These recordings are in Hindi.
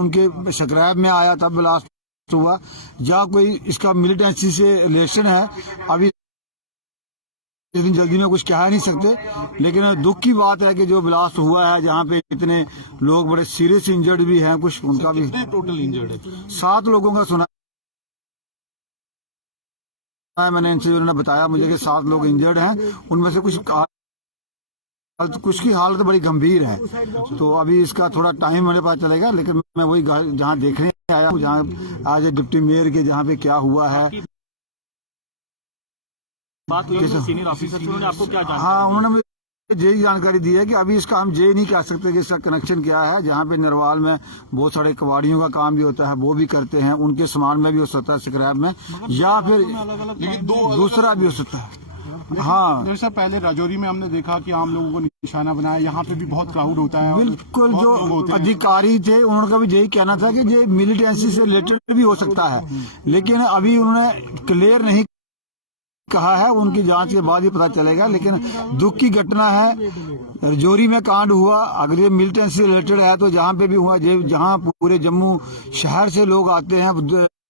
उनके स्क्रैप में आया तब ब्लास्ट हुआ, या कोई इसका मिलिटेंसी से रिलेशन है, अभी इतनी जल्दी में कुछ कह नहीं सकते। लेकिन दुख की बात है कि जो ब्लास्ट हुआ है जहाँ पे इतने लोग बड़े सीरियस इंजर्ड भी हैं, कुछ उनका भी टोटल इंजर्ड है। 7 लोगों का सुना है मैंने, इनसे उन्होंने बताया मुझे कि 7 लोग इंजर्ड हैं, उनमें से कुछ की हालत बड़ी गंभीर है। तो अभी इसका थोड़ा टाइम मेरे पास चलेगा, लेकिन मैं वही जहाँ देखने आया हूँ, जहाँ आज डिप्टी मेयर के जहाँ पे क्या हुआ है। बात हुई है सीनियर ऑफिसर से, उन्होंने आपको क्या जानकारी? हाँ, उन्होंने मुझे यही जानकारी दी है कि अभी इसका हम ये नहीं कह सकते कि इसका कनेक्शन क्या है। जहाँ पे नरवाल में बहुत सारे कबाड़ियों का काम भी होता है, वो भी करते हैं, उनके सामान में भी हो सकता है स्क्रैप में, या फिर लेकिन दूसरा भी हो सकता है। हाँ, जैसा पहले राजौरी में हमने देखा कि आम लोगों को निशाना बनाया, यहाँ पे भी बहुत क्राउड होता है। बिल्कुल, जो अधिकारी थे उनका भी यही कहना था कि ये मिलिटेंसी से रिलेटेड भी हो सकता है, लेकिन अभी उन्होंने क्लियर नहीं कहा है, उनकी जांच के बाद ही पता चलेगा। लेकिन दुख की घटना है, राजौरी में कांड हुआ, अगर ये मिलिटेंसी से रिलेटेड है तो जहाँ पे भी हुआ, जहाँ पूरे जम्मू शहर से लोग आते हैं,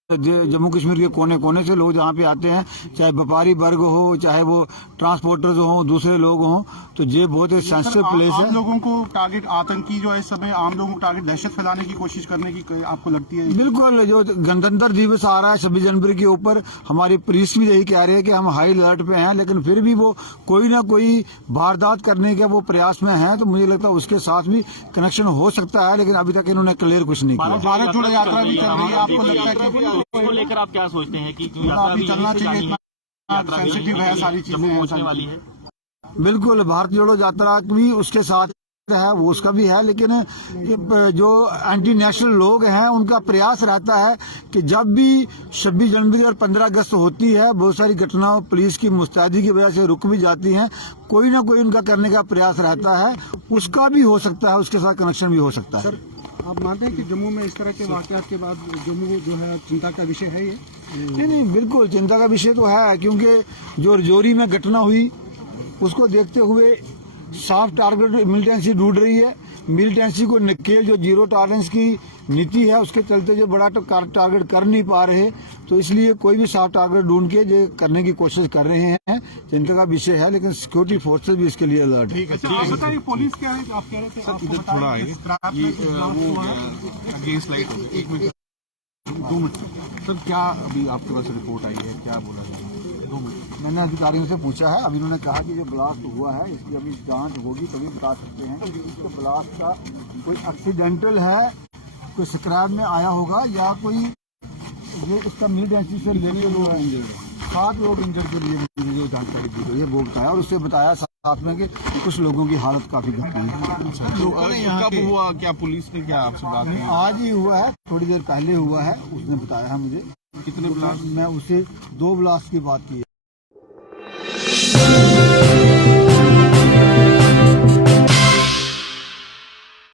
जम्मू कश्मीर के कोने कोने से लोग जहाँ पे आते हैं, चाहे व्यापारी वर्ग हो, चाहे वो ट्रांसपोर्टर्स हो, दूसरे लोग हों, तो ये बहुत ही सेंसिटिव प्लेस है। आम लोगों को टारगेट, आतंकी जो है इस समय आम लोगों को टारगेट दहशत फैलाने की कोशिश करने की आपको लगती है? बिल्कुल, जो गणतंत्र दिवस आ रहा है 26 जनवरी के ऊपर, हमारी पुलिस भी यही कह रही है कि हम हाई अलर्ट पे हैं, लेकिन फिर भी वो कोई ना कोई वारदात करने के वो प्रयास में है। तो मुझे लगता है उसके साथ भी कनेक्शन हो सकता है, लेकिन अभी तक इन्होंने क्लियर कुछ नहीं किया। भारत जोड़ो यात्रा भी चल रही है, आपको लगता है कि इसको लेकर आप क्या सोचते हैं कि अभी चलना चाहिए? सेंसिटिव है, सारी चीजें पहुंचने वाली है। बिल्कुल, भारत जोड़ो यात्रा भी उसके साथ है, वो उसका भी है, लेकिन जो एंटी नेशनल लोग हैं उनका प्रयास रहता है कि जब भी 26 जनवरी और 15 अगस्त होती है, बहुत सारी घटनाओं पुलिस की मुस्तैदी की वजह से रुक भी जाती हैं, कोई ना कोई उनका करने का प्रयास रहता है, उसका भी हो सकता है, उसके साथ कनेक्शन भी हो सकता है। आप मानते हैं कि जम्मू में इस तरह के वाकयात के बाद जम्मू जो है चिंता का विषय है ये? नहीं, बिल्कुल चिंता का विषय तो है, क्योंकि जो राजौरी में घटना हुई उसको देखते हुए साफ टारगेट मिलिटेंसी ढूंढ रही है। मिलिटेंसी को नकेल, जो जीरो टॉलरेंस की नीति है, उसके चलते जो बड़ा टारगेट कर नहीं पा रहे, तो इसलिए कोई भी साफ टारगेट ढूंढ के जो करने की कोशिश कर रहे हैं। चिंता का विषय है, लेकिन सिक्योरिटी फोर्सेज भी इसके लिए अलर्ट है। पुलिस क्या है आप कह रहे थे? इधर थोड़ा आगे, सर क्या अभी आपके पास रिपोर्ट आई है, क्या बोला है? मैंने अधिकारियों से पूछा है, अभी उन्होंने कहा कि जो ब्लास्ट हुआ है इसकी अभी जांच होगी तभी बता सकते हैं कि इसके ब्लास्ट का कोई एक्सीडेंटल है, कोई स्क्रैप में आया होगा, या कोई ये इसका मिलिटेंसी से रिलेटेड लोग इंजर्ड। 7 लोग इंजर्ड के लिए मुझे जो जानकारी दी गई है वो बताया, और उससे बताया साथ में कि कुछ लोगों की हालत काफी गंभीर है। कब हुआ, क्या पुलिस ने क्या आपसे बात की? आज ही हुआ है, थोड़ी देर पहले हुआ है, उसने बताया है मुझे। कितने ब्लास्ट? मैं उसे 2 ब्लास्ट की बात की है।